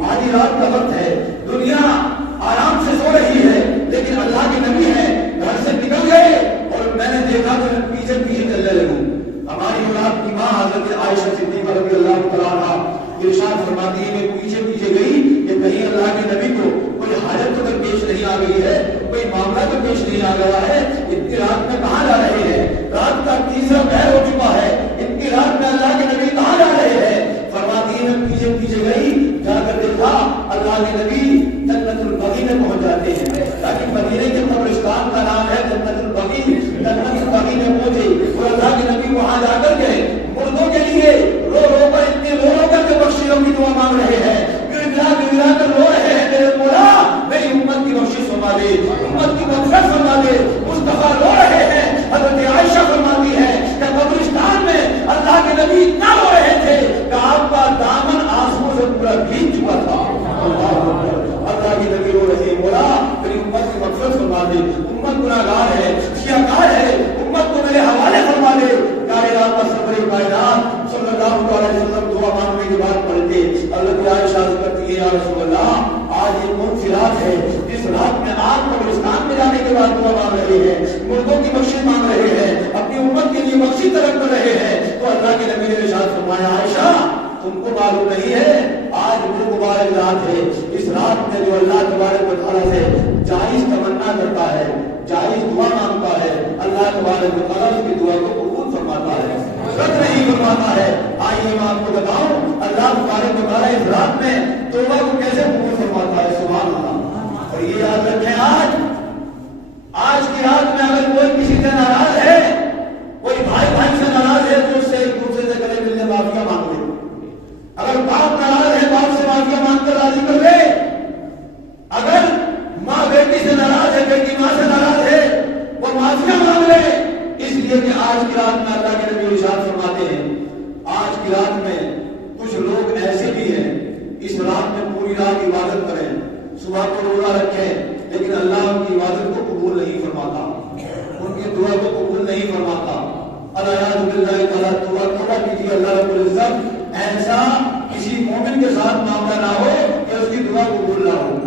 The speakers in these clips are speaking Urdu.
آدھی رات کا وقت ہے، دنیا آرام سے سو رہی ہے، لیکن اللہ کے نبی ہیں گھر سے نکل گئے اور میں نے دیکھا کہ میں پیچھے پیچھے چلنے لگوں. ہماری اور آپ کی ماں حضرت عائشہ صدیقہ رضی اللہ تعالیٰ عنہا ارشاد فرماتی ہے کہ پیچھے پیچھے گئی کہ کہیں اللہ کے نبی کو کوئی حاجت تو پیش نہیں آ گئی ہے، کوئی معاملہ تو پیش نہیں آ گیا ہے. اتنی رات میں کہاں جا رہے ہیں؟ رات کا تیسرا پہر ہو چکا ہے، اتنی رات میں اللہ کے نبی کہاں جا رہے ہیں؟ فرماتی ہے میں پیچھے پیچھے گئی، جا کر دیکھا اللہ کے نبی جنت البقیع میں پہنچ جاتے ہیں. تاکہ مدینے کے قبرستان کا نام ہے جنت البقیع، جنت البقیع میں پہنچے اور اللہ کے نبی وہاں جا کر کے مردوں کے لیے رو رو کر اتنے رو رو کر کے بخشیوں کی دعا مانگ رہے ہیں، گڑ کر رو رہے ہیں میرے مولا میری امت کی بخشش فرما دے، امت کی مغفرت فرما دے. مصطفیٰ رو رہے ہیں. حضرت عائشہ فرماتی ہے کہ قبرستان میں اللہ کے نبی اتنا رو رہے تھے کہ آپ کا دامن آنسوؤں سے پورا بھیگ چکا تھا. اللہ کے نبی رو رہے ہیں مولا میری امت کی مغفرت فرما دے، امت گناہگار ہے، سیاہکار ہے، امت کو میرے حوالے فرما دے. کائنات کا سرور کائنات صلی اللہ علیہ وسلم دعا مانگنے کے بعد پڑھتے حضرت عائشہ کرتی ہے یا رسول اللہ آج یہ کون سی رات ہے جس رات میں آپ قبرستان میں جانے کے بعد دعا مانگ رہے ہیں، مردوں کی بخشش مانگ رہے ہیں، اپنی امت کے لیے بخشش طلب کر رہے ہیں. تو اللہ کے نبی نے ارشاد فرمایا عائشہ تم کو معلوم نہیں ہے آج وہ مبارک رات ہے، اس رات میں جو اللہ تبارک و تعالیٰ سے جائز تمنا کرتا ہے، جائز دعا مانگتا ہے، اللہ تبارک و تعالیٰ اس کی دعا کو قبول فرماتا ہے، رد نہیں فرماتا ہے. آئیے میں آپ کو بتاؤں اللہ تبارک و تعالیٰ اس رات میں توبہ کو کیسے قبول فرماتا ہے. سبحان اللہ. اور یہ یاد رکھیں آج کی رات میں اگر کوئی کسی سے ناراض ہے، کوئی بھائی بھائی سے ناراض ہے تو اس سے ایک دوسرے سے گلے ملنے معافیا مانگ لے. اگر باپ ناراض ہے باپ سے معافیا مانگ کر راضی کر لے. اگر ماں بیٹی سے ناراض ہے، بیٹی ماں سے ناراض ہے، وہ معافیا مانگ لے. اس لیے کہ آج کی رات میں اللہ کے نبی ارشاد فرماتے ہیں آج کی رات میں کچھ لوگ ایسے بھی ہیں اس رات میں پوری رات عبادت کریں، صبح کو روزہ رکھیں، لیکن اللہ ان کی عبادت کو قبول نہیں فرماتا، ان کی دعا کو قبول نہیں فرماتا. الیاذ باللہ تعالیٰ توبہ کیجیے. اللہ رب العزت ایسا کسی مومن کے ساتھ معاملہ نہ ہو کہ اس کی دعا قبول نہ ہو.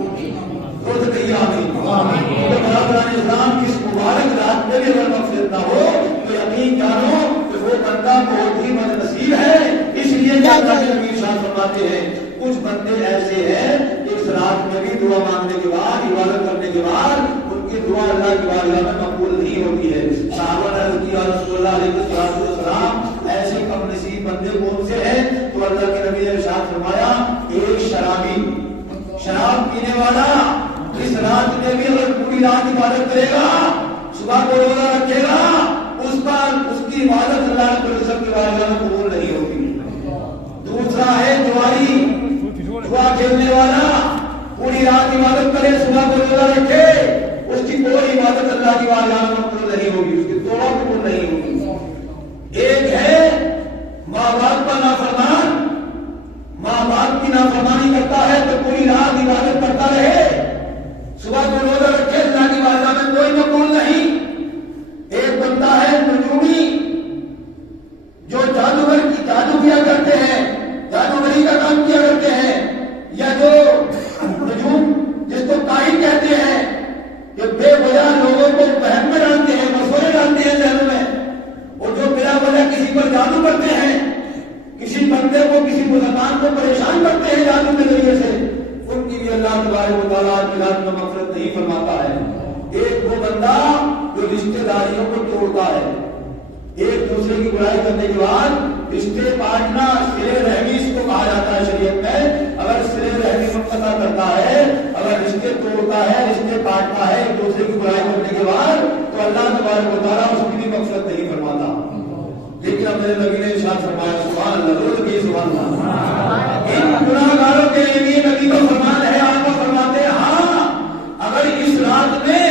روز کہیے آمین. برادران اسلام کی اس مبارک رات میں بھی اگر مغفرت نہ ہو تو یقین جانو کہ وہ بندہ بہت ہی بد نصیب ہے. اس لیے کہ اللہ کے نبی ارشاد فرماتے ہیں کچھ بندے ایسے ہیں کہ اس رات میں بھی دعا مانگنے کے بعد عبادت کرنے کے بعد ان کی دعا اللہ کی بارگاہ میں مقبول نہیں ہوتی ہے. صحابہ نے عرض کیا رسول اللہ علیہ السلام ایسے کم نصیب بندے کون سے ہیں؟ تو اللہ کے نبی نے ارشاد فرمایا ایک شرابی، شراب پینے والا اس رات میں بھی اگر پوری رات عبادت کرے گا، صبح کو روزہ رکھے گا، اس کی عبادت اللہ رب العزت کے بارگاہ میں قبول نہیں ہوگی. دوسرا ہے جواری، جوا کھیلنے والا، پوری رات عبادت کرے صبح کو روزہ رکھے، اس کی کوئی عبادت اللہ کی بارگاہ میں قبول نہیں ہوگی، اس کی توبہ قبول نہیں ہوگی. ایک ہے ماں باپ کا نافرمان، ماں باپ کی نافرمانی کرتا ہے تو پوری رات عبادت کرتا رہے، صبح کو روزہ رکھے، اللہ کی بارگاہ میں کوئی مقبول نہیں. ایک بندہ ہے نجومی جو جادو کیا کرتے ہیں، جادوگری کا کام کیا کرتے ہیں، یا جو نجوم جس کو کاہن کہتے ہیں کہ بے وجہ لوگوں کو وہم میں ڈالتے ہیں، مسورے ڈالتے ہیں ذہنوں میں، اور جو بلا وجہ کسی پر جادو کرتے ہیں، کسی بندے کو کسی مسلمان کو پریشان کرتے ہیں جادو کے ذریعے سے، ان کی بھی اللہ تبارک و تعالیٰ کی رات میں مغفرت نہیں فرماتا ہے. ایک وہ بندہ جو رشتہ داریوں کو توڑتا ہے، ایک دوسرے کی برائی کرنے کے بعد رشتے کاٹنا، صلہ رحمی اس کو کہا جاتا ہے شریعت میں. اگر صلہ رحمی منقطع کرتا ہے، اگر رشتے توڑتا ہے، رشتے کاٹتا ہے ایک دوسرے کی برائی کرنے کے بعد، تو اللہ تبارک و تعالیٰ اس کی بھی مغفرت نہیں فرماتا. لیکن اب میرے نبی نے ارشاد فرمایا سبحان اللہ، روز کی سبحان اللہ، ان گناہگاروں کے لیے نبی کا فرمان ہے. آپ کو فرماتے ہیں ہاں اگر اس رات میں،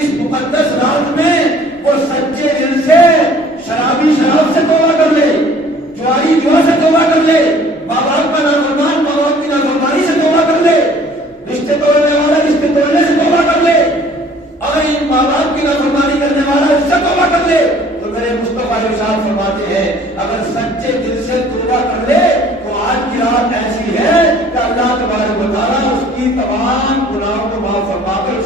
اس مقدس رات میں وہ سچے دل سے شرابی شراب سے توبہ کر لے، جواری جوا سے توبہ کر لے، ماں باپ کا نافرمان ماں باپ کی نافرمانی سے توبہ کر لے، رشتے توڑنے والا رشتے توڑنے سے توبہ کر لے، اگر ان ماں باپ کی نافرمانی کرنے والا اس سے توبہ کر لے، تو میرے مصطفیٰ ارشاد فرماتے ہیں اگر سچے دل سے توبہ کر لے تو آج کی رات ایسی ہے کی تمام گناہوں کو معاف فرما کر